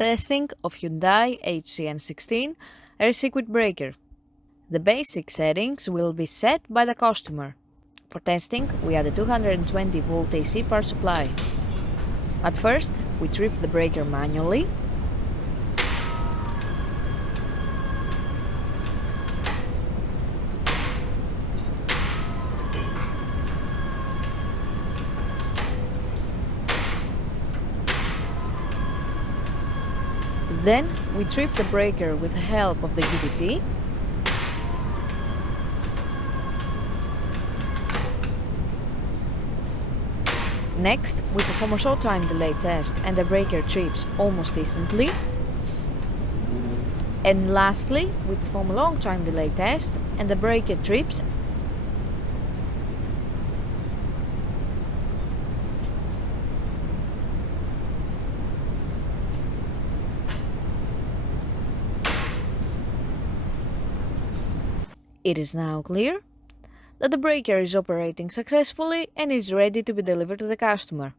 Testing of Hyundai HGN16 air circuit breaker. The basic settings will be set by the customer. For testing, we add a 220 volt AC power supply. At first, we trip the breaker manually. Then we trip the breaker with the help of the UVT. Next, we perform a short time delay test and the breaker trips almost instantly. And lastly, we perform a long time delay test and the breaker trips . It is now clear that the breaker is operating successfully and is ready to be delivered to the customer.